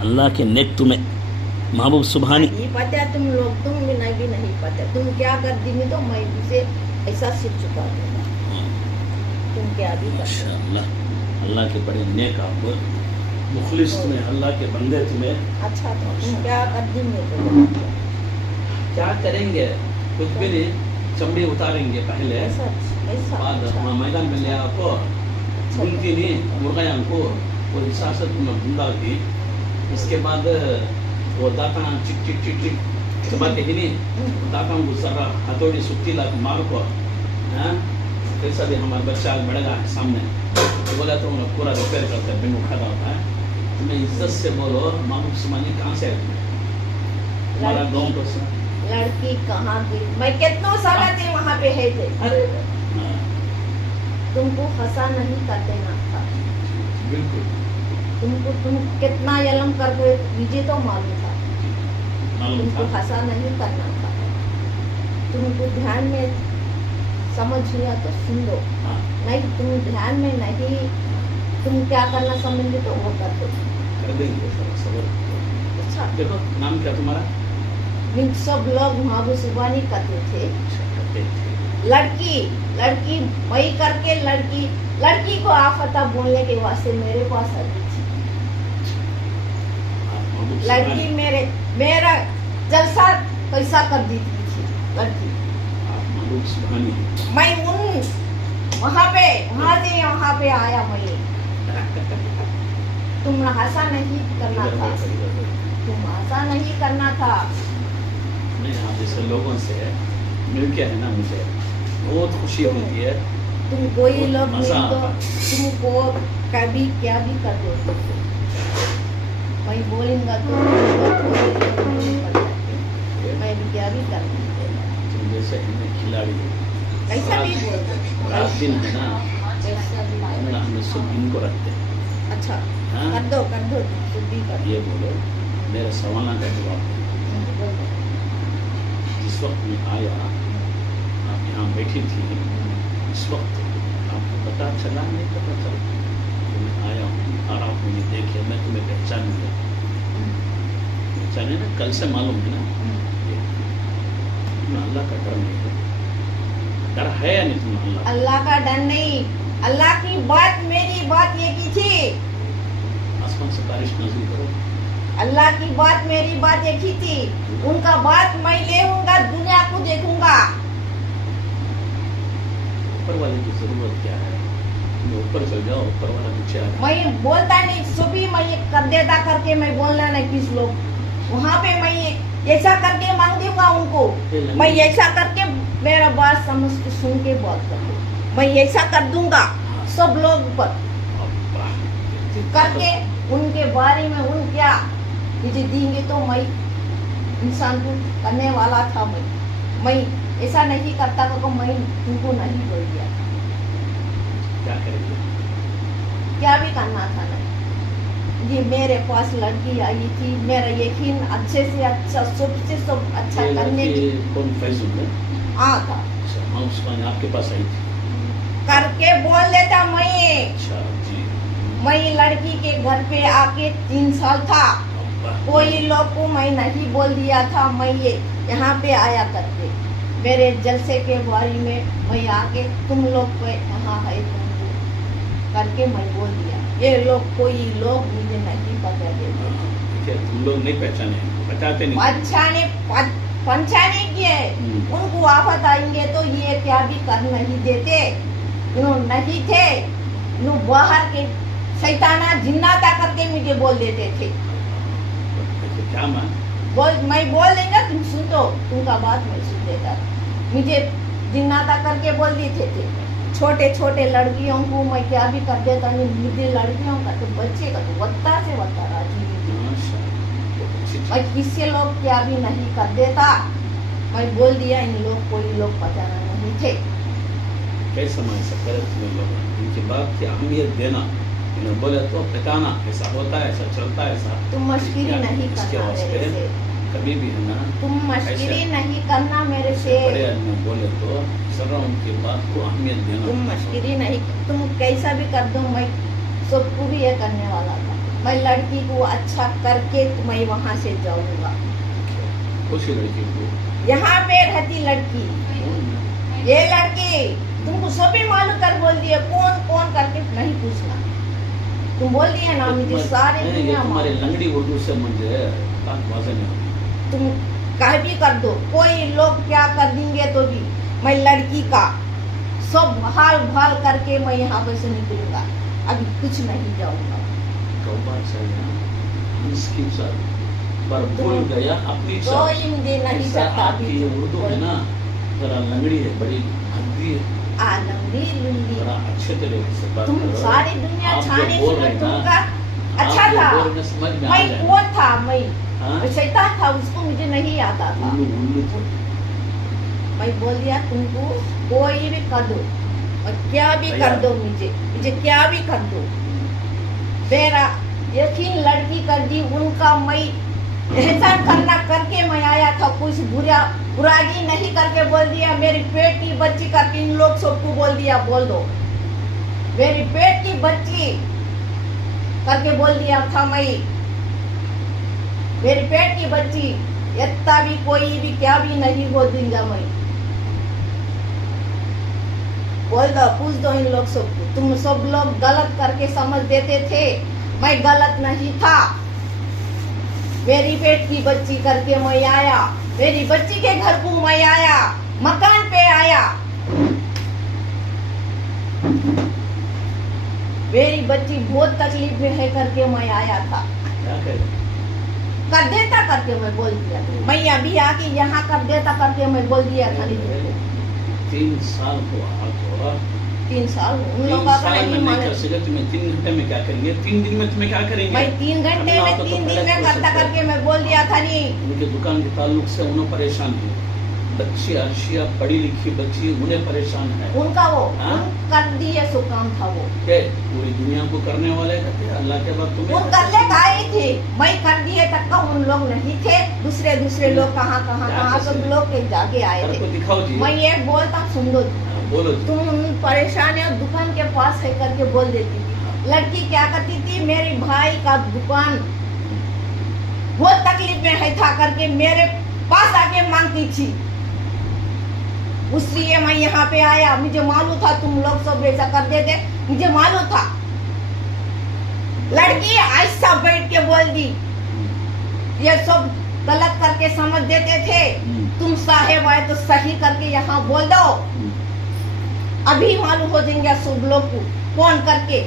अल्लाह के नेक तुम्हें महबूब सुभानी नहीं पता तुम लोग, तुम भी नहीं पता तुम क्या कर देंगे तो मैं उसे ऐसा सिर चुका दूंगा। तुम क्या भी कर माशाअल्लाह, अल्लाह के बड़े नेक आप मुखलिस तुम्हें, अल्लाह के बंदे तुम्हें। अच्छा तो तुम क्या कर देंगे तो क्या करेंगे, कुछ भी नहीं, चमड़ी उतारेंगे पहले, ऐसा ऐसा बाद अच्छा, मैदान में ले आपको उनकी नहीं मुर्गा को वो हिसाब से तुम्हें ढूंढा की, इसके बाद वो दाता चिक चिक चिक चिक चबा के ही नहीं दाता को सारा हथौड़ी सुत्ती लात मार को, हाँ कैसा भी हमारा बच्चा बढ़ेगा सामने तो बोला तो उन्हें पूरा रिपेयर करता है, बिन खड़ा होता है। तुम्हें इज्जत से बोलो मामूक सुमानी कहाँ से है हमारा गाँव को से लड़की कहाँ गई, मैं कितनों साल से वहाँ पे है थे। अरे तुमको फंसा नहीं कर देना था, बिल्कुल तुमको तुम कितना यलम कर गए मुझे तो मालूम था, मालूम तुमको था। फंसा नहीं करना था। तुमको ध्यान में समझ लिया तो सुन लो, हाँ, नहीं तुम ध्यान में नहीं, तुम क्या करना समझे तो वो कर दो। कर देंगे सबर। अच्छा देखो नाम क्या तुम्हारा? इन सब लोग महबूब सुबानी करते थे। करते थे। लड़की लड़की वही करके लड़की लड़की को आफता बोलने के वास्ते मेरे पास आ गई थी। आप महबूब लड़की सुभानी, मेरा जलसा पैसा कर दी थी लड़की। आप महबूब सुभानी हैं। मैं उन वहाँ से यहाँ पे आया मैं। तुम ऐसा नहीं करना था, तुम ऐसा नहीं करना था। नहीं, आप जैसे लोगों से मिल के है ना, मुझे बहुत खुशी होती है। तुम कोई बहुत लोग मजा नहीं तो आता है। तुमको कभी क्या भी कर दो, मैं बोलूंगा तो मैं भी क्या भी कर दूंगी। तुम जैसे हमें खिलाड़ी हो। कैसा भी बोल दो, रात दिन है ना, कैसा भी बोल अल्लाह दो। हमें सब दिन को रखते हैं। अच्छा हाँ? कर दो तुम भी कर ये बोलो मेरे सवाल का जवाब दो। दो। जिस वक्त मैं आया, आप यहाँ बैठी थी, इस वक्त आपको पता चला नहीं पता चला कि मैं आया हूँ और आप मुझे देखे, मैं तुम्हें पहचान लिया। पहचाने ना, कल से मालूम है ना। तुम्हें अल्लाह का डर नहीं है? डर है या नहीं तुम्हें अल्लाह? अल्लाह का डर नहीं, अल्लाह की बात, मेरी बात ये की थी। आसमान से बारिश नाज़िल करो। अल्लाह की बात, मेरी बात एक ही थी। उनका बात मैं लेऊंगा, दुनिया को देखूंगा। ऊपर वाले की जरूरत क्या है? तुम ऊपर चल जाओ, ऊपर वाला पीछे आ जाए। मैं बोलता नहीं, सुबह मैं ये कर देता करके मैं बोलना नहीं किस लोग वहाँ पे मैं ऐसा करके मांग दूंगा उनको, मैं ऐसा करके मेरा बात समझ के सुन के बात कर दो, मैं ऐसा कर दूंगा सब लोग पर करके उनके बारे में उन क्या मुझे देंगे तो मैं इंसान को करने वाला था। मैं ऐसा नहीं करता क्योंकि मैं उनको नहीं बोल दिया। क्या करेंगे? क्या भी करना था नहीं। ये मेरे पास लड़की आई थी, मेरा यकीन अच्छे से अच्छा सबसे सब अच्छा ये करने की लड़की कौन? फैजुल है? था। अच्छा, हाँ, उस्मान आपके पास आई थी। करके बोल देता मैं अच्छा जी। लड़की के घर पे आके 3 साल था, अब्बा। कोई लोग को मैं नहीं बोल दिया था। मैं ये यहाँ पे आया करके मेरे जलसे के बारे में मैं आके तुम लोग पे यहाँ है तुम करके मैं बोल दिया। ये लोग कोई लोग मुझे नहीं पता देते, ठीक है, तुम लोग नहीं पहचाने, बताते नहीं। पंचाने किए उनको आफत आएंगे तो ये क्या भी कर नहीं देते। नहीं थे बाहर के शैताना जिन्नाता करके मुझे बोल देते थे। अच्छा, क्या मान? मैं बोल देंगे तुम सुन दो, तुमका बात मैं सुन देता। मुझे जिन्नाता करके बोल देते थे। छोटे छोटे लड़कियों को मैं क्या भी कर देता नहीं, मुझे लड़कियों का तो बच्चे का तो वत्ता से वत्ता राजी नहीं। मैं किसी लोग क्या भी नहीं कर देता। मैं बोल दिया इन लोग कोई लोग पहचाना नहीं थे। कैसा मान सकते हैं तुम्हें लोग? इनकी बात की अहमियत देना, इन्हें बोले तो बताना ऐसा होता है, ऐसा चलता है, ऐसा। तुम मश्किरी नहीं इसके करना मेरे वास्ते से, कभी भी है ना, तुम मश्किरी ऐसे नहीं करना मेरे से। बड़े आदमी बोले तो जरा उनकी बात को अहमियत देना। तुम मश्किरी नहीं, तुम कैसा भी कर दो, मैं सबको भी ये करने वाला था। मैं लड़की को अच्छा करके तो मैं वहाँ से जाऊंगा। कौन सी लड़की को? यहाँ पे रहती लड़की, ये लड़की तुमको सभी मालूम कर बोल दिए, कौन कौन करके नहीं पूछना, तुम बोल दिए ना मुझे सारे ये दुनिया तुम्हारे मालूम। लंगड़ी उर्दू से मुझे बात वाज़ेह नहीं होती। तुम कह भी कर दो, कोई लोग क्या कर देंगे तो भी मैं लड़की का सब हाल भाल करके मैं यहाँ पे से निकलूंगा, अभी कुछ नहीं जाऊंगा। बात सही है, इसकी पर भूल गया अपनी कोई मुझे नहीं ऐसा चाहता आपकी अभी। ये उर्दू है ना, जरा लंगड़ी है, बड़ी भद्दी है, लंगड़ी लुंडी बड़ा अच्छे तरीके से बात तुम करो। सारी दुनिया आप जो छाने बोल से रहे हैं ना, तुमका अच्छा आप जो था। बोल रहे हैं समझ में आ मैं जाएगा। कौन था, मैं हाँ? शैतान था, उसको मुझे नहीं आता था। उल्लू उल्लू थे। मैं बोल दिया तुमको कोई भी कर दो और क्या भी कर दो, मुझे क्या भी कर दो, मेरा यकीन लड़की कर दी उनका, मैं एहसान करना करके मैं आया था, कुछ बुराई नहीं करके बोल दिया मेरी पेट की बच्ची करके इन लोग सबको बोल दिया, बोल दो मेरी पेट की बच्ची करके बोल दिया था मैं, मेरी पेट की बच्ची, इतना भी कोई भी क्या भी नहीं बोल दूंगा मैं, बोल दो, पूछ दो इन लोग सबको। तुम सब लोग गलत करके समझ देते थे, मैं गलत नहीं था, मेरी पेट की बच्ची करके मैं आया, मेरी बच्ची के घर को मैं आया, मकान पे आया, मेरी बच्ची बहुत तकलीफ में है करके मैं आया था, क्या करें? कर देता करके मैं बोल दिया, मैं अभी आके यहाँ कर देता करके मैं बोल दिया था। 3 साल हुआ आपको, 3 साल उन 3 लोगों का साल में नहीं नहीं माने, कर सके, तुम्हें 3 घंटे में क्या करेंगे, 3 दिन में तुम्हें क्या करेंगे? मैं 3 घंटे अपना में तो 3 पहले दिन में सोच करता सकते करके मैं बोल दिया था। नहीं उनके दुकान के ताल्लुक से उन्हें परेशान है, बच्ची अर्शिया पढ़ी लिखी बच्ची उन्हें परेशान है। उनका वो हाँ? उन कर दिए सो काम था वो, क्या पूरी दुनिया को करने वाले कहते हैं, अल्लाह के बाद तुम्हें उन कर ले आए थे, मैं कर दिए तक का उन लोग नहीं थे, दूसरे लोग कहाँ सब लोग के जाके आए सर थे। को दिखाओ जी। मैं एक बोलता सुन लो, हाँ, बोलो जी। तुम परेशान है दुकान के पास है करके बोल देती थी। लड़की क्या करती थी, मेरे भाई का दुकान बहुत तकलीफ में है था करके मेरे पास आके मांगती थी, उसलिए मैं यहाँ पे आया, मुझे मालूम था तुम लोग सब ऐसा कर देते, मुझे मालूम था। लड़की ऐसा बैठ के बोल दी, ये सब गलत करके समझ देते थे, तुम साहेब आए तो सही करके यहाँ बोल दो, अभी मालूम हो जाएंगे सब लोग को कौन करके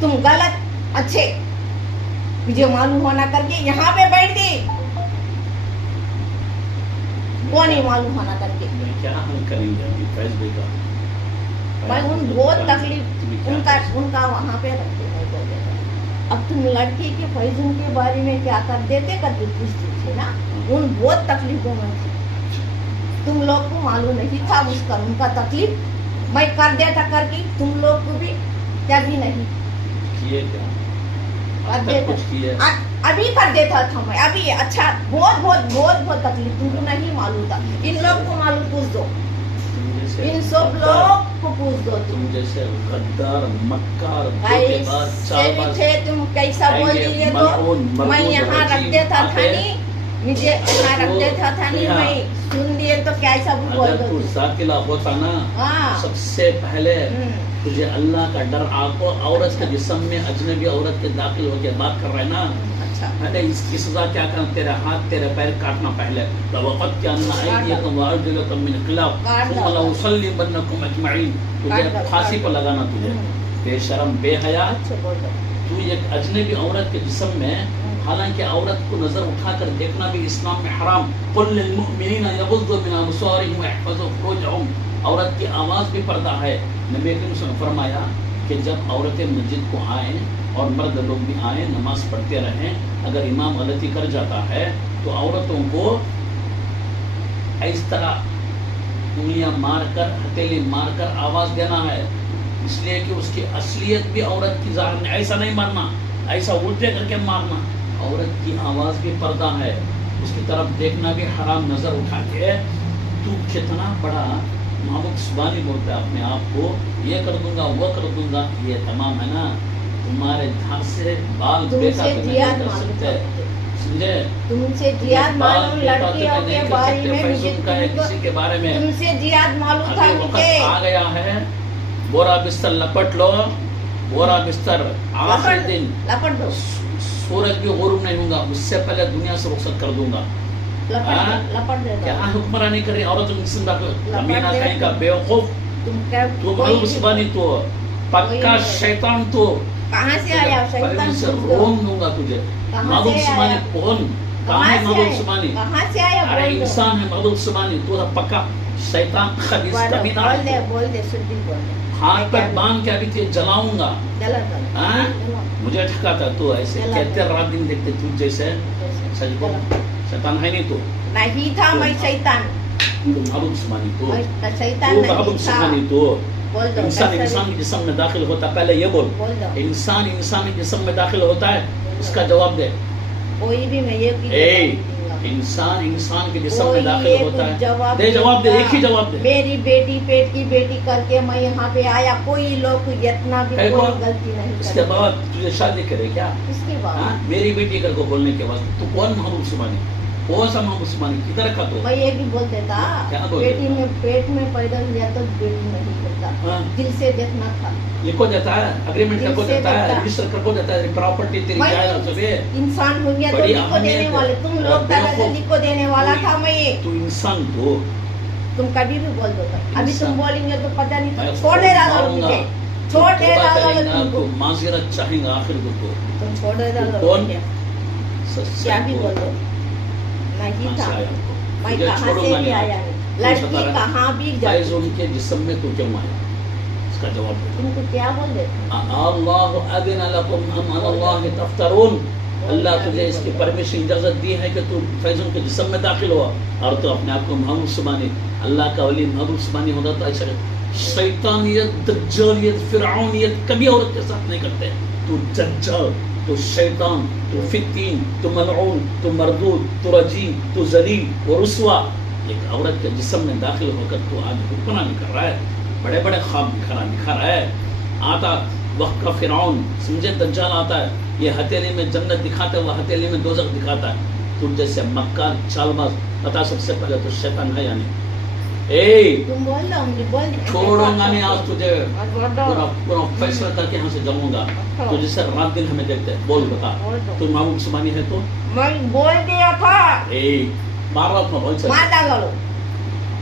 तुम गलत अच्छे, मुझे मालूम होना करके यहाँ पे बैठ दी, कौन ही मालूम होना करके। क्या हल करेंगे अभी फैसले का? भाई उन बहुत तकलीफ तुम्हें क्या उनका वहाँ पे रखते हैं बोल देते। अब तुम लड़की के फैजून के बारे में क्या कर देते करके पूछते थे ना, उन बहुत तकलीफों में थे, तुम लोग को मालूम नहीं था उसका उनका तकलीफ, मैं कर देता करके तुम लोग को भी क्या भी नहीं किए क्या? कर अब तक देता, कुछ किए? अभी कर देता था मैं, अभी अच्छा बहुत तकलीफ तुमको नहीं मालूम था, इन लोग को मालूम, पूछ दो इन सब लोग को पूछ दो। तुम जैसे गद्दार मक्कार कैसे भी थे तुम, कैसा बोल दिए तो मैं यहाँ रख देता था नहीं, मुझे यहाँ रख देता था नहीं, मैं सुन दिए तो कैसा भी बोल अगर दो। तू साकिला होता ना, हाँ। सबसे पहले तुझे अल्लाह का डर आपको, औरत के जिस्म में अजनबी औरत के दाखिल होके बात कर रहे हैं ना, अच्छा अरे इसकी सजा क्या करना, तेरे हाथ तेरे पैर काटना पहले, लवक़त क्या तुझे फांसी पर लगाना, तुझे बेशरम बेहया, अच्छा बोल दो। तू एक अजनबी औरत के जिस्म में, हालांकि औरत को नजर उठाकर देखना भी इस्लाम में हराम, कुल लिल मुमिनीना यग़ुज़्ज़ू मिन अबसारिहिम व यहफ़ज़ू फ़ुरूजहुम, औरत की आवाज़ भी पर्दा है। नबी करीम सल्लल्लाहु अलैहि वसल्लम ने फरमाया कि जब औरतें मस्जिद को आएँ और मर्द लोग भी आए, नमाज पढ़ते रहें, अगर इमाम गलती कर जाता है तो औरतों को इस तरह उंगलियां मारकर, हथेली मारकर आवाज देना है, इसलिए कि उसकी असलियत भी औरत की ज़ाहिर नहीं, ऐसा नहीं मारना, ऐसा उल्टे करके मारना, औरत की आवाज भी पर्दा है, उसकी तरफ देखना भी हराम, नजर उठा के तू कितना बड़ा महबूब सुबानी बोलता है अपने आप को, ये कर दूंगा वो कर दूंगा, ये तमाम है ना तुम्हारे धार से बाल तुमसे बेटा तुम्हें जियाद नहीं कर मालूम सकते, था। समझे? तुमसे जियाद बाल मालूम बेटा लड़कियों तुम्हें के नहीं कर बारे सकते, में मुझे फैज़ुल का है किसी के बारे में। तुमसे जियाद मालूम था अभी वक्त मुझे। आ गया है, बोरा बिस्तर लपट लो, बोरा बिस्तर। आखिरी दिन लपट दो, सूरज भी गुरूब नहीं होगा, उससे पहले दुनिया से रुखसत कर दूंगा। हाँ? लपट दे क्या दो। हुक्मरानी कर रही औरत जिंदा लपट कमीना दे कहीं का दो। बेवकूफ, तुम क्या तू कोई मालूम भी- सुबानी, तो पक्का कोई भी- शैतान, तो कहाँ से आया शैतान? से पूछ दो। रोन दूंगा तुझे। कहाँ मालूम से सुबानी आया? कौन? कहाँ कहाँ है से मालूम आया? सुबानी? कहाँ से आया? अरे बोल दो। इंसान है मालूम सुबानी, तू है पक्का शैतान खबीस कमीना बोल दे, है। बोल दे, शुद्धि बोल दे। हाथ मैं पर क्या- बांध के अभी तुझे जलाऊंगा। जला दो। हाँ? जला। मुझे ठकाता तू ऐसे जला कहते दो। रात दिन देखते तू जैसे सच बोल, जला। शैतान है नहीं तू, नहीं था मैं शैतान, तू मालूम सुबानी, तू मैं शैतान तू नहीं मालूम था। सुबानी, तू बोल दो। इंसान कैसा इंसान भी- के जिस्म में दाखिल होता, पहले ये बोल, बोल दो। इंसान इंसान के जिस्म में दाखिल होता है, इसका जवाब दे। कोई भी मैं ये भी ए, जवाब दूंगा। इंसान इंसान के जिस्म कोई में दाखिल एक होता है, जवाब दे जवाब दे, देगा। एक ही जवाब दे। मेरी बेटी पेट की बेटी करके मैं यहाँ पे आया, कोई लोग इतना भी है कोई कौन? गलती नहीं इसके करेगा। बाद तुझे शादी करे क्या? इसके बाद हाँ? मेरी बेटी कर को बोलने के बाद तू कौन महबूब सुबानी, कौन सा महबूब सुबानी, किधर का तू? मैं ये भी बोल देता, क्या बोल बेटी देता? में पेट में पैदा हुआ तो बेटी नहीं होता, हाँ? दिल से देखना था। ये को देता है, अग्रीमेंट दिल को से देता है, देता। रजिस्टर को देता है, प्रॉपर्टी तेरी मैं जायदाद सबे। इंसान हो गया तो बड़ी लिखो देने अहमियत वाले, है। तुम लोग बेवकूफ। दादा लिखो देने वाला तू- था मैं। तू इंसान तो तुम कभी भी बोल दो, अभी इंसान। तुम बोलेंगे तो पता नहीं, मैं तो छोड़ दे डालो मारूंगा। मुझे, छोड़ दे तौबा डालो करेगा तुमको, तो माजिरत चाहेगा आखिर को तो तुम छोड़ दे डालो कौन? मुझे। सच क्या भी बोल। बोल दो, नहीं कहाँ था से आया तू? मैं तुझे कहाँ से छोड़ूंगा भी नहीं। आया नहीं, तू लड़की सता रहा। कहाँ भी फैज़ जाती। उनके जिस्म में तू क्यों आया? इसका जवाब दे। तुमको क्या बोल देते? अल्लाह अदिन लकुम अम अल्लाह तफ्तरून, अल्लाह तुझे इसकी परमिशन इजाजत दी है कि तू फैज़ुल के जिस्म में दाखिल हुआ और तू अपने आप को महबूब सुबानी, अल्लाह का वली महबूब सुबानी होता तो ऐसा शैतानियत, दज्जालियत, फिरौनियत कभी औरत के साथ नहीं करते। तू दज्जाल, तू शैतान, तू फित्तीन, तू मलऊन, तू मरदूद, तू रजीम, तू जलील और रुस्वा। एक औरत के जिस्म में दाखिल होकर तू आज हुक्मरानी कर रहा है, बड़े बड़े ख्वाब दिखा रहा है। आता वक्त का फिरौन, समझे, दज्जाल आता है, ये हथेली में जन्नत दिखाता है, वो हथेली में दोजख दिखाता है। तू जैसे मक्का चालबाज, बता सबसे पहले तो शैतान है यानी। ए, तुम बोल दो, मुझे बोल दो। छोड़ूंगा नहीं आज तुझे, आज बोल दो। पूरा पूरा फैसला करके यहाँ से जाऊंगा। तो जैसे रात दिन हमें देखते हैं, बोल बता, बोल दो। तू महबूब सुबानी है तो? मैं बोल दिया था, ए, बार बार में बोल मार डालो।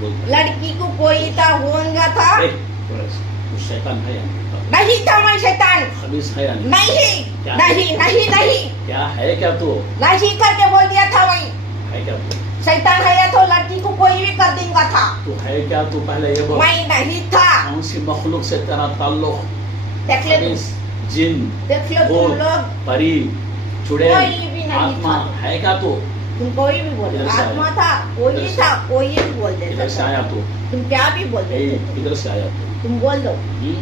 बोल। लड़की को कोई था होगा था, ए, तू शैतान है यानी, नहीं था मैं शैतान, खबीस है यानी, नहीं क्या? नहीं नहीं नहीं क्या है क्या तू? नहीं करके बोल दिया था मैं, है क्या तू? शैतान है या तो लड़की को कोई भी कर देगा था, तू है क्या तू? पहले ये बोल, मैं नहीं था। कौन सी मखलूक से तेरा ताल्लुक? देख ले तुम, खबीस, जिन, देख लो तुम भूत, लोग, परी, चुड़ैल, कोई भी नहीं आत्मा, था। है क्या तू? तुम कोई भी बोल, इधर से आत्मा आया। था, कोई इधर से। था, कोई भी बोल देता इधर से था। आया तू? तुम क्या भी बोल ए, देते थे। इधर से आया तू? तुम बोल दो, हम्म?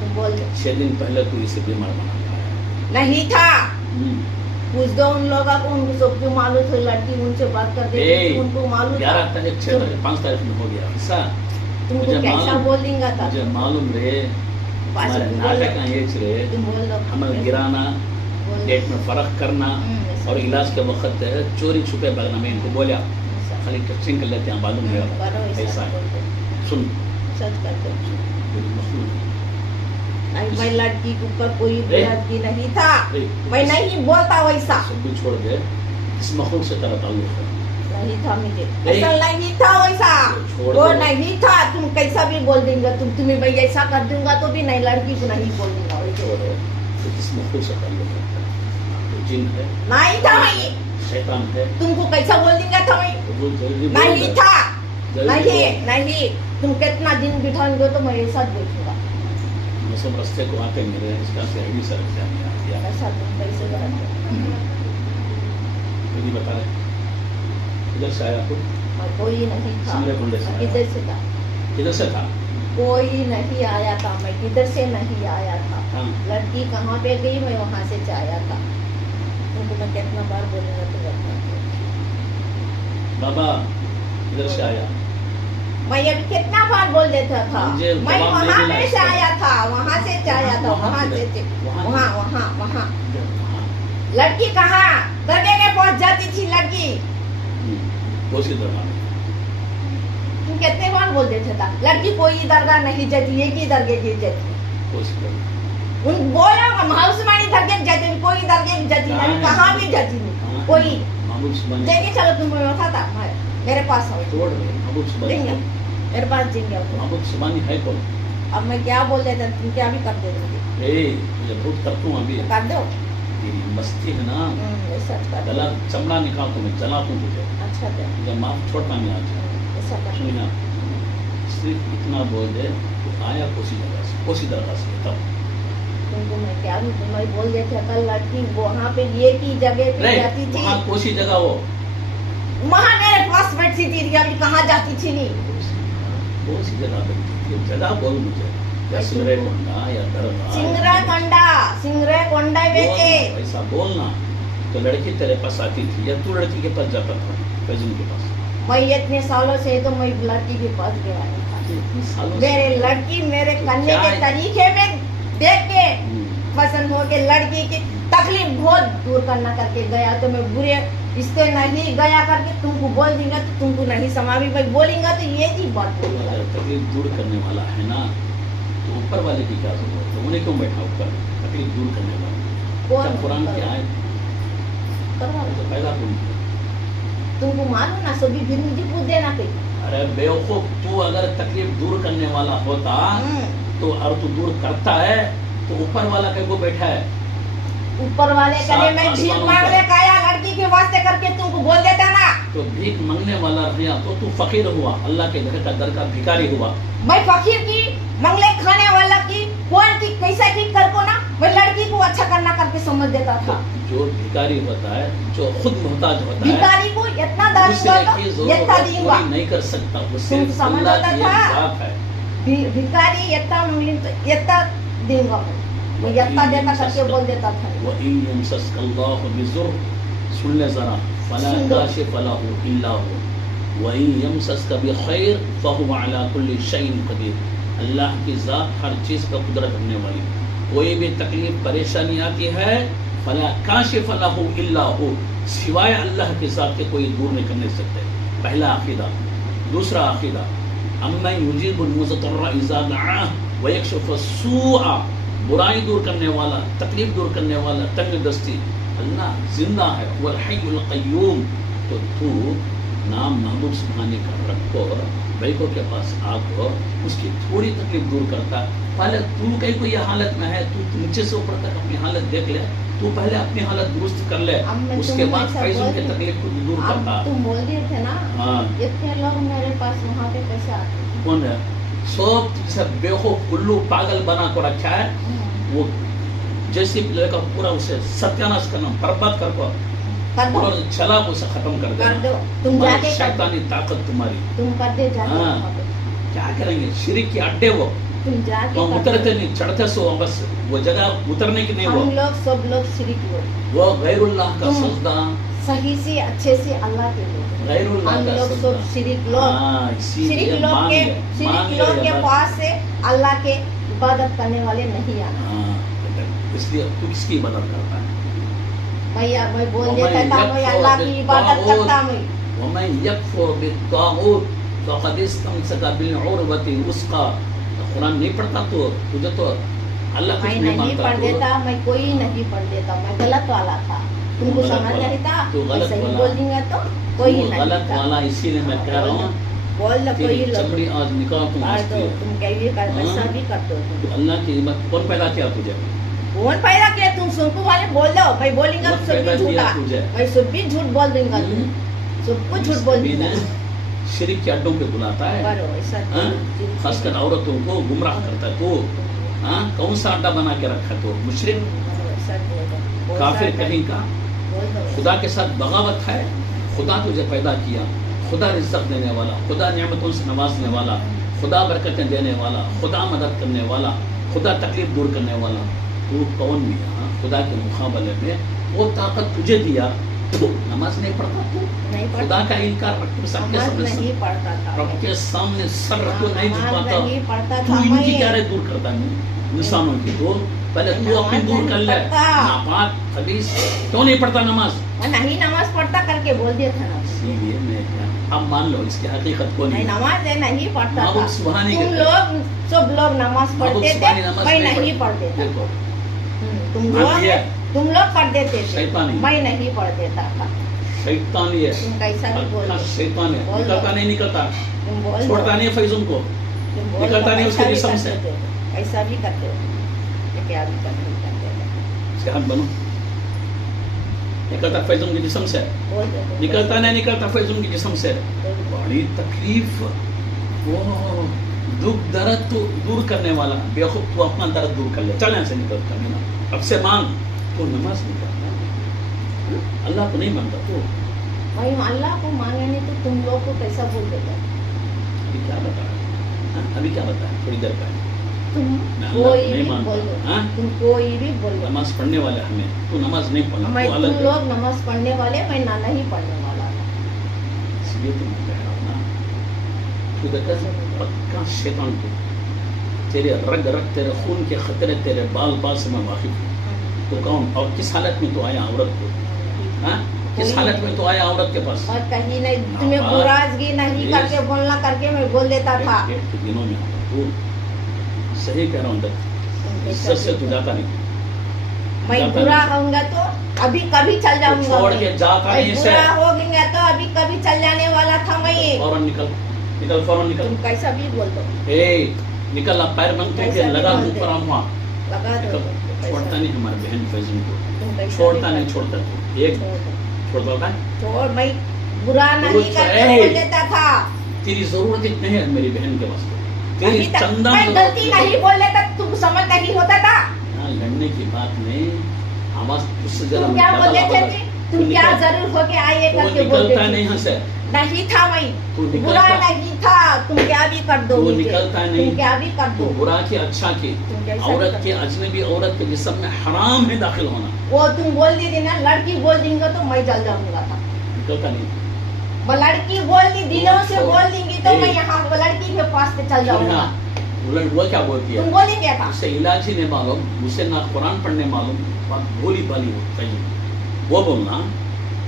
तुम बोल दो। 6 दिन पहले तू इसे बीमार बना पाया। नहीं था, हम्म। पूछ दो उन लोगों को, उनको सबको मालूम था, लड़की उनसे बात करते ए, थे, उनको मालूम था। 11 तारीख 6 तारीख 5 तारीख में हो गया ऐसा। तुमको मुझे कैसा मालूम- बोल देगा था? मुझे मालूम रे, पास हमारे बोल नाटक दो, का ये रे, तुम बोल दो। हमें गिराना, बोल दो। डेट में फर्क करना ऐसा। और इलाज के वक्त चोरी छुपे भागना। मैं इनको बोला ऐसा। खाली टेस्टिंग कर लेते हैं, मालूम है करो ऐसा ऐसा, है। बोल दो। सुन, सच कर दो। मेरी मखलूक नहीं, मैं लड़की के ऊपर कोई ए, बुराई नहीं था, ए, मैं नहीं बोलता वैसा, सब भी छोड़ दे, इस मखलूक से तेरा ताल्लुक है। नहीं था मुझे, ए, ऐसा नहीं था वैसा, छोड़ वो दो। नहीं था। तुम कैसा भी बोल देंगे, तुम्हें मैं ऐसा कर दूंगा तो भी नहीं, लड़की को नहीं बोल दूंगा वैसे। छोड़ दे, तो इस मखलूक से ताल्लुक है। तो जिन है, नहीं था मैं, शैतान है, तुमको कैसा बोल देंगे था मैं? तो वो जल्दी बोल नहीं दे। था, जल्दी नहीं बोल। नहीं। तुम कितना दिन बिठाओगे तो मैं ऐसा देखूंगा। मैं सब रास्ते को आते मेरे इसका से अभी सर क्या ऐसा तुम कैसे करते? नहीं बता रहे। इधर से आया तू? और कोई नहीं था, सिमरे कुंडे से आया। किधर से था? इधर से था? कोई नहीं आया था, मैं किधर से नहीं आया था। हाँ। लड़की कहाँ पे गई, मैं वहाँ से आया था। तुमको मैं कितना बार बोलूंगा तो बता। बाबा इधर से आया, मैं अभी कितना बार बोल देता था, मुझे मैं जवाब वहाँ नहीं में मिला से इसका। आया था, वहाँ से आया था, वहाँ वहाँ से? से वहाँ वहाँ से? वहाँ वहाँ हाँ। लड़की कहाँ दरगाह में पहुँच जाती थी लड़की। कोसी दरबार तुम कितने बार बोल देते था लड़की कोई दरगाह नहीं जाती, एक ही दरगाह की जाती। कोसी दरबार उन बोला हाउसमानी दरगाह जाती, कोई दरगाह भी जाती नहीं, कहाँ भी जाती नहीं कोई। महबूब सुबानी देंगे चलो, तुम बता था मेरे पास आओ, तोड़ रहे महबूब सुबानी देंगे मेरे पास देंगे। महबूब सुबानी है कौन? अब मैं क्या बोल देता, तुम क्या भी कर देते, ये बहुत करता हूँ अभी। कर दो। तेरी मस्ती है ना, ऐसा कर दो। गला चमड़ा निकाल तो मैं जला दूँ तुझे। अच्छा दे, मुझे माफ छोड़ना नहीं आज। ऐसा कर। सुनिए, सिर्फ इतना बोल दे तो आया कोसी दरगाह से, कोसी दरगाह से तब तुमको मैं क्या भी तुम्हें बोल देते, कल लड़की वहाँ पे ये की जगह पे जाती थी, वहाँ कोसी जगह वो वहाँ मेरे पास बैठती थी, अभी कहाँ जाती थी नहीं। कोसी जगह बैठती थी। जगह बोल मुझे, या सिंगरे कोंडा या दरगाह सिंगरे कोंडा बेचे। ऐसा बोलना तो लड़की तेरे पास आती थी या तू लड़की के पास जाता था कजिन के पास? मैं इतने सालों से तो मैं लड़की के पास गया नहीं था। इतने सालों मेरे से लड़की मेरे करने क्या के है? तरीके में देख के हम्म, पसंद हो के लड़की की तकलीफ बहुत दूर करना करके गया, तो मैं बुरे इससे नहीं गया करके तुमको बोल दूंगा तो तुमको नहीं समझ में, मैं बोलेंगा तो ये ही बात बोलूंगा। अगर तकलीफ दूर करने वाला है ना तो ऊपर वाले की क्या जरूरत है? उन्हें क्यों बैठा ऊपर तकलीफ दूर करने वाला? कौन जब कुरान की आयत करवा लो। तो पैदा कौन किया? तुमको मालूम ना, सभी फिर मुझे पूछ देना कहीं। अरे बेवकूफ, तू अगर तकलीफ दूर करने वाला होता तो और तू दूर करता है तो ऊपर वाला कहीं को बैठा है? ऊपर वाले करे मैं भीख आसमानों मांगने पर। का या लड़की के वास्ते करके तुमको बोल देता ना। तो भीख मांगने वाला रहा तो तू फकीर हुआ, अल्लाह के घर का दर का भिखारी हुआ। मैं फकीर की मंगले खाने वाला की कौन की कैसा की कर को ना, मैं लड़की को अच्छा करना करके समझ देता तो था। जो भिखारी होता है, जो खुद मोहताज होता है, भिखारी को इतना दान दूसरे दूंगा की तो इतना जरूरत दूंगा। पूरी नहीं कर सकता, वो सिर्फ समझ अल्लाह आता की था? एक जात है। भिखारी इतना मंगली तो इतना दूंगा, मैं इतना देता करके बोल देता था। वइन यमसस्कल्लाहु बिज़ुर, सुन ले जरा, फला सुन लो। काशिफ लहु इल्ला हु वइन यमसस्क बिखैर फहुव अला कुल्ली शैइन कदीर। अल्लाह की जात हर चीज का कुदरत रखने वाली। कोई भी तकलीफ परेशानी आती है, फला काशिफ लहु इल्ला हु, सिवाय अल्लाह के जात के कोई दूर नहीं करने सकते। पहला अकीदा। दूसरा अकीदा, अम्मा युजीबुल मुज़तर्रा इज़ा दअाह व यक्शिफु सूअ, बुराई दूर करने वाला, तकलीफ दूर करने वाला, तंग दस्ती, अल्लाह जिंदा है, वल हय्युल क़य्यूम। तो तू नाम महबूब सुभानी का रखो, बैको के पास आको, उसकी थोड़ी तकलीफ दूर करता। पहले तू कहीं कोई हालत में है, तू नीचे से ऊपर तक अपनी हालत देख ले, तू पहले अपनी हालत दुरुस्त कर ले, अब मैं उसके तुम्हें बाद ऐसा फैज़ों बोल के रही- तकलीफ को दूर अब करता। तुम बोल रहे थे ना, हाँ, इतने लोग मेरे पास वहाँ पे कैसे आते कौन है? सब सब बेवकूफ उल्लू पागल बना को रखा है। हैं? वो जैसे लड़का पूरा उसे सत्यानाश करना, बर्बाद कर कर दो, और चला उसे खत्म कर कर देना। दो, तुम तुम्हारी जाके कर दो, शैतानी ताकत तुम्हारी तुम कर दे जाके हाँ। वहाँ पे। क्या करेंगे? शिरिक के अड्डे वो तुम जाके तो कर उतरते दो। नहीं, चढ़ते सो बस वो जगह उतरने की नहीं। हम लोग सब लोग शिरिक लोग, वो गैरुल्लाह का तुम- सजदा, सही से अच्छे से अल्लाह के लोग, गैरुल्लाह हम का लोग सजदा। सब शिरिक लोग, हाँ, इसीलिए शिरिक लोग मांग के ले, शिरिक मांग ले लोग के ये बात। पास से अल्लाह के इबादत करने वाले नहीं आना। हाँ, इसलिए तू किसकी इबादत करता है? मैं बोल वमन देता था, मैं यकफुर अल्लाह की इबादत बित्तागूत, करता मैं। वमन यकफुर बित्तागूत फक़द इस्तमसका बिलउरवतिल वुस्क़ा। तो कुरान नहीं पढ़ता तो तुझे तो अल्लाह कुछ मैं नहीं नहीं मानता। पढ़ तो देता, मैं कोई नहीं पढ़ देता, मैं गलत वाला था। तुमको गलत समझ वाला, नहीं था, तू मैं गलत सही वाला। बोल दूंगा तो कोई तू नहीं गलत था। वाला, इसीलिए मैं कह रहा हूँ बोल दो, कोई तेरी लोग चमड़ी आज निकाल तुम कर हंसती दो, है। तुम कहीं कर हाँ। ऐसा भी कर दो तो तुम। अल्लाह की इबादत कौन पैदा किया तुझे? कौन पैदा किया? तुम सुनकू वाले बोल दो, मैं बोलूंगा कौन तो सब पैदा भी किया झूठा, तुझे? मैं सब भी झूठ बोल दूंगा, हम्म। सब कुछ झूठ बोल नबी दूंगा। ने शिरिक के अड्डों पे बुलाता है, करो ऐसा हाँ? झूठ- खासकर औरतों को गुमराह करता है। तो हाँ, कौन सा अड्डा बना के रखा? तो मुशरिक, करो, ऐसा बोल दो, बोल काफिर दो, कहीं का, बोल दो। खुदा के साथ बगावत है। खुदा तुझे पैदा किया, खुदा रिज़्क़ देने वाला, खुदा नेमतों से नवाजने वाला, खुदा बरकतें देने वाला, खुदा मदद करने वाला, खुदा तकलीफ दूर करने वाला। तू कौन भी हाँ, खुदा के मुकाबले में वो ताकत तुझे दिया, तो नमाज नहीं पढ़ता तू, नहीं खुदा पढ़ता, का इनकार रख के सबके नमाज सामने नहीं पढ़ता था, रब के सामने सर रख के नहीं नमाज झुकाता। नहीं पढ़ता तू था इनकी मैं। क्या रे दूर करता है इंसानों की? तो पहले तू अपनी नमाज दूर कर ले। नहीं पढ़ता। नापाक खबीस क्यों नहीं पढ़ता नमाज? मैं नहीं नमाज पढ़ता करके बोल दिया था ना। इसीलिए मैं अब मान लो इसकी हकीकत को नहीं नहीं। नमाज नहीं पढ़ता माबूद था। सुबहानी तुम कहते हैं। लोग सब लोग नमाज माबूद पढ़ते सुबहानी थे, नमाज मैं नहीं नहीं पढ़ते था। देखो तुम लोग पढ़ देते थे, शैतानी। मैं नहीं पढ़ देता था। शैतान ये तुम कैसा भी बोल अच्छा, दो, शैतान है, बोल दो। निकलता नहीं निकलता, तुम बोल दो, छोड़ता नहीं फैजुम को, तुम बोल निकलता दो, नहीं उसके कैसा भी जिस्म से। करते थे, ऐसा भी करते हो, क्या भी करते थे, उसके हाथ बनो। निकलता फैजुम के जिस्म से, बोल दो, निकलता नहीं निकलता फैजुम के जिस्म से। बोल दो। बड़ी तकलीफ, वो दुख दर्द तो दूर करने वाला बेवकूफ, तू अपना दर्द दूर कर ले, चल यहाँ से निकल कर ना, अब से मांग। तो नमाज नहीं पढ़ता, अल्लाह को नहीं मानता तू। भाई अल्लाह को मांगे नहीं तो तुम लोग को कैसा बोल देगा? अभी क्या बता रहा है? अभी क्या बता है? थोड़ी देर पहले तुम मैं अल्लाह कोई को नहीं भी मानता। बोल दो, हाँ? तुम कोई भी बोल दो। नमाज पढ़ने वाले हमें, तू नमाज नहीं पढ़ना, मैं तू तुम अलग है। लोग नमाज पढ़ने वाले, मैं ना नहीं पढ़ने वाला था। इसलिए तो मैं कह रहा हूँ ना, तू देखा पक्का शैतान को, तेरे रग रग, तेरे खून के खतरे, तेरे बाल बाल से मैं वाकिफ हूँ। तो कौन और किस हालत में तो आया औरत को? हाँ? किस हालत में तो आया औरत के पास? और कहीं नहीं तुम्हें हाँ, बुराजगी नहीं yes. करके बोलना करके मैं बोल देता था। पेट के दिनों में आता तू, सही कह रहा हूँ, इज्जत से तू जाता नहीं, मैं जाता बुरा नहीं। होऊंगा तो अभी कभी चल जाऊंगा, छोड़ मैं। के जाता मैं नहीं से। बुरा हो गया तो अभी कभी चल जाने वाला था मैं। फौरन निकल, निकल फौरन निकल। तुम कैसा भी बोल दो, ए निकल, अब पैर बंद करके कैसा भी लगा बोल मुंह दे। पर आम वहाँ। लगा दो, निकल, कैसा छोड़ता नहीं हमारे बहन फैजुम को, तुम कैसा छोड़ता भी नहीं, कर- छोड़ता तू एक छोड़ दो। छोड़ता होता है। छोड़, मैं बुरा नहीं छोड़, करके ए। बोल देता था। तेरी जरूरत इतनी है मेरी बहन के वास्ते, तेरी अभी तक चंदा मैं गलती नहीं बोल लेता, तुम समझ नहीं होता था। यहाँ लड़ने की बात नहीं, आवाज तुझसे जरा तुम क्या मीठा बोल गला रहे बोलो। थे? तुम क्या जरूर हो के आए तू करके बोल निकलता रहे नहीं थे? यहाँ से, नहीं था मैं, तू बुरा निकलता नहीं था। तुम क्या भी कर दो तू मुझे, निकलता नहीं। तुम क्या भी कर तू दो। बुरा की अच्छा की, तुम कैसा भी औरत कर के दो। अजनबी औरत के जिस्म में हराम है दाखिल होना। वो तुम बोल दी थी ना, लड़की बोल देंगे तो मैं जल जाऊंगा था। निकलता नहीं। वो लड़की बोल दी, दिलों से छोड़। बोल देंगी तो ए। मैं यहाँ वो लड़की के पास से चल जाऊंगा। वो क्या बोलती है? तुम बोली क्या था? उसे इलाज ही नहीं मालूम, उसे ना कुरान पढ़ने मालूम, बात भोली भाली हो चाहिए, वो बोलना।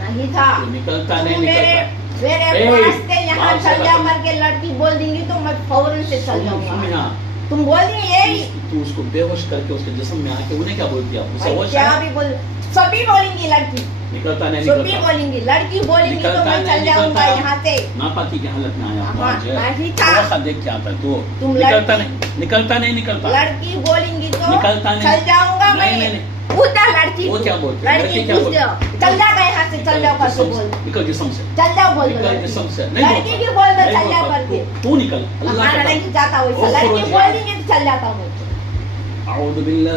नहीं था। तो निकलता तुम नहीं मेरे निकलता। मेरे ए, पास से यहाँ बात से चल जा बात- करके लड़की बोल देंगी तो मैं फौरन से चल सुन जाऊंगा। यहाँ, तुम बोल दी यही, तू उसको बेहोश करके उसके जिस्म में आके उन्हें क्या बोलती है? उसे मैं होश क्या है? भी बोल, सभी बोलेंगी लड़की, निकलता नहीं सभी निकलता। बोलेंगी, लड़की बोलेंगी तो निकलता मैं नहीं चल जाऊंगा निकलता। यहाँ से। नापाकी की हालत में आया हाँ, हुआ आज। नहीं था। थोड़ा देख के आता है तो तुम निकलता लड़की- नहीं, निकलता नहीं निकलता। लड़की बोलेंगी तो निकलता नहीं। चल जाऊंगा नहीं, मैं। नहीं, पूछ जा लड़की वो को। क्या बोलती है? लड़की लड़की क्या पूछ बोलती जाओ, है? चल जा यहाँ से, चल जाओ करके जिस्म बोल से, दो। निकल जिस्म से, चल जाओ बोल दो निकल लड़की जिस्म से। लड़की की बोल दो, चल जाओ बोलता। करके। तू निकल, अल्लाह हमारा के नहीं जाता ओ, वैसा, लड़की फरोज बोल यार। देंगी तो चल जाता हूँ। आऊज़ु बिल्लाह।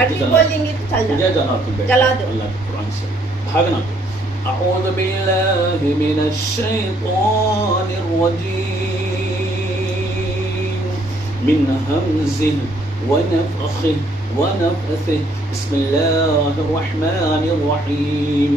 लड़की जला। बोल देंगी तो चल तुझे जाता। जला तू बेटा, जला दो। अल्लाह के कुरान से भागना तू। अऊज़ु बिल्लाहि मिनश शैतानिर रजीम मिन हमज़िहि व नफ़ख़िहि व नफ़्ख़िहि बिस्मिल्लाहिर रहमानिर रहीम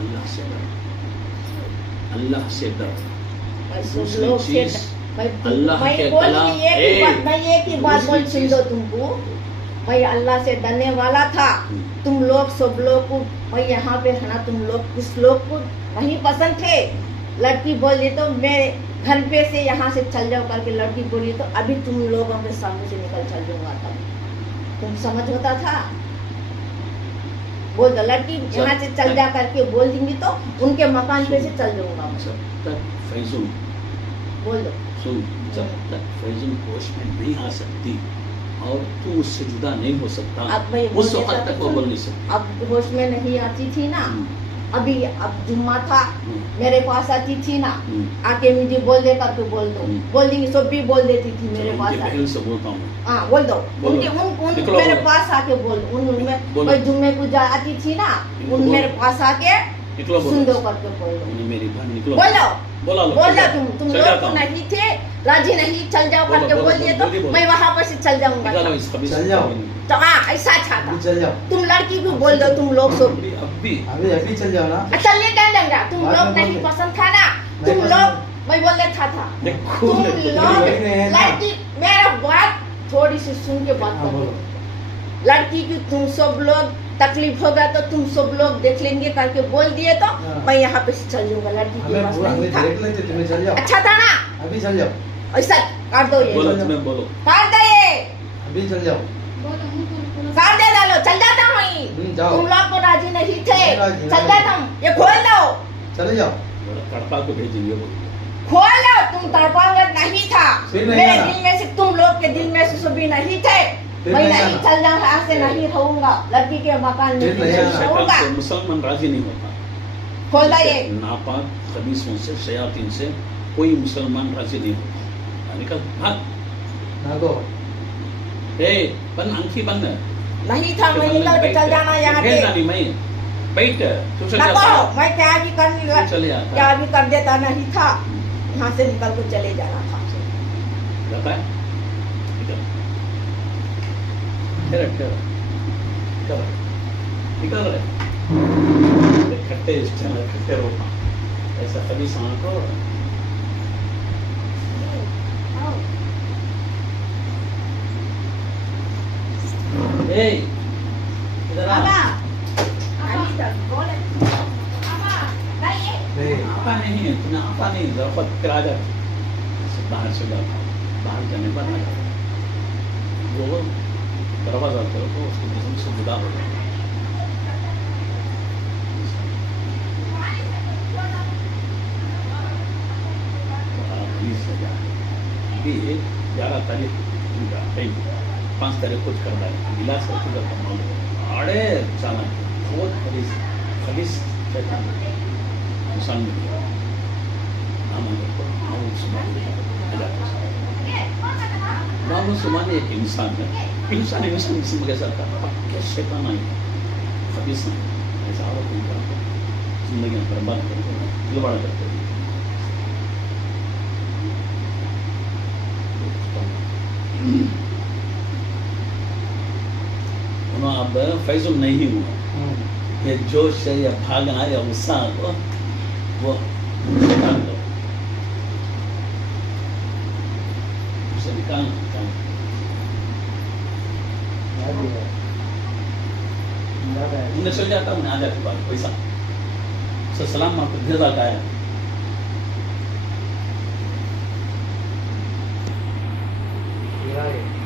अल्लाह से डर, अल्लाह से डर। मैं सब दूसरी लोग से चीज, अल्लाह मैं के बोली कलाम- एक ही बात, मैं एक ही बात दूसरी बोल सुन चीज- लो तुमको। मैं अल्लाह से डरने वाला था। तुम लोग सब लोग को, मैं यहाँ पे है ना, तुम लोग कुछ लोग को नहीं पसंद थे। लड़की बोली तो मैं घर पे से यहाँ से चल जाओ करके लड़की बोली तो अभी तुम लोगों के सामने से निकल चल जाऊंगा था। तुम समझ होता था? बोल दो लड़की यहाँ से चल जा करके बोल देंगी तो उनके मकान पे से चल जाऊंगा मैं। जब तक फैजुल बोल दो। सुन, जब तक फैजुल होश में नहीं आ सकती और तू उससे जुदा नहीं हो सकता, अब मैं उस बोलने वक्त का तक वो सुन। बोल नहीं सकती। अब होश में नहीं आती थी ना, अभी अब जुम्मा था, मेरे पास आती थी ना, आके मुझे बोल दे करके बोल दो, बोल देंगी, सब भी बोल देती थी मेरे पास उनकी आके। बहन से बोलता हूँ, हाँ बोल दो, बोलो। उनके उन निकलो मेरे बोलो। पास आके बोल, उन बोलो। मैं जुम्मे को जा आती थी ना, इनको उन बोलो। मेरे पास आके निकलो बोलो। सुन दो करके बोल दो। नहीं, मेरी बहन निकलो। बोलो बोला लो, बोलो चल तुम चल लोग जाता तो हूँ। नहीं थे, राजी नहीं, चल जाओ बोलो, करके बोलो, बोल दिए तो जल्दी बोलो। मैं वहां पर से चल जाऊंगा। निकालो इस कभी चल जाओ। तो हाँ ऐसा अच्छा था। अभी चल जाओ। तुम लड़की को बोल दो, तुम लोग सब अभी अभी अभी चल जाओ ना। चलिए कह देंगे, तुम बाद लोग में नहीं बोल दे। पसंद था ना, नहीं तुम पसंद। लोग मैं बोलने था देखो तुम देखो, लोग वही नहीं है ना। लड़की, मेरा बात थोड़ी सी सुन के बात हाँ, करो। बोलो। लड़की की तुम सब लोग तकलीफ होगा तो तुम सब लोग देख लेंगे करके बोल दिए तो हाँ। मैं यहाँ पे से चल जाऊंगा। लड़की के हमें पास पूरा नहीं हमें था, देख लेते, तुम्हें चल जाओ। अच्छा था ना, अभी चल जाओ। ऐसा कर दो, ये बोलो चल जाओ। तुम्हें बोलो। कर दे, ये अभी चल जाओ। कर दे, डालो, चल जाता हूँ मैं। जाओ। तुम लोग तो राजी नहीं थे, नहीं राजी, चल नहीं जाता हूँ, ये खोल दो, चले जाओ। बोलो, कड़पा को भेजेंगे बोलो। खोल दो। तुम तड़पांगा नहीं था, फिर नहीं मेरे आना। दिल में से, तुम लोग के दिल में से सभी नहीं थे। फिर मैं नहीं नहीं आना। चल जाऊंगा, आज से नहीं रहूंगा लड़की के मकान में, फिर नहीं आना। शैतान रहूंगा। से मुसलमान राजी नहीं होता। खोल दो ये। नापाक खबीसों से, शयातीन से कोई मुसलमान राजी नहीं होता। निकल भाग। भागो। ए बंद, आंखी बंद। नहीं था, मैं निकल के चल जाना यहाँ भेजना पे। नहीं मैं। बैठ तू चल ना जाता कहो, है। मैं क्या भी करने तू लगा, चले जाता क्या है। भी कर देता नहीं था, यहाँ से निकल के चले जाना था। जाता है। निकल। ठहर ठहर। निकल निकल रहे। खट्टे स्टैंड खट्टे रोका। ऐसा कभी सांड को ए इधर आ। अभी तक बोले, नहीं है। नहीं। आपा नहीं है, तुम्हें आपा नहीं, जरा खुद करा जा। बाहर से जाता हूँ, बाहर जाने पर ना वो दरवाजा खोलो तो उसके जिस्म से जुदा हो जाए। अभी 11 तारीख 5 तारीख कुछ करना है गिला सब कुछ करना अरे चाला बहुत खबीस खबीस शैतान इंसान में नाम सुमान एक इंसान है, इंसान इंसान किस्म के साथ क्या शैतान आई खबीस नहीं ऐसा और कोई करता जिंदगी बर्बाद करते हैं, दिलवाड़ा करते हैं। अब फैजुल नहीं हुआ, ये जोश है या भागना या गुस्सा तो वो निकाल दो, उसे निकालना उन्हें चल जाता हूँ आ जाती बात पैसा सलाम आपको भेजा का है। ये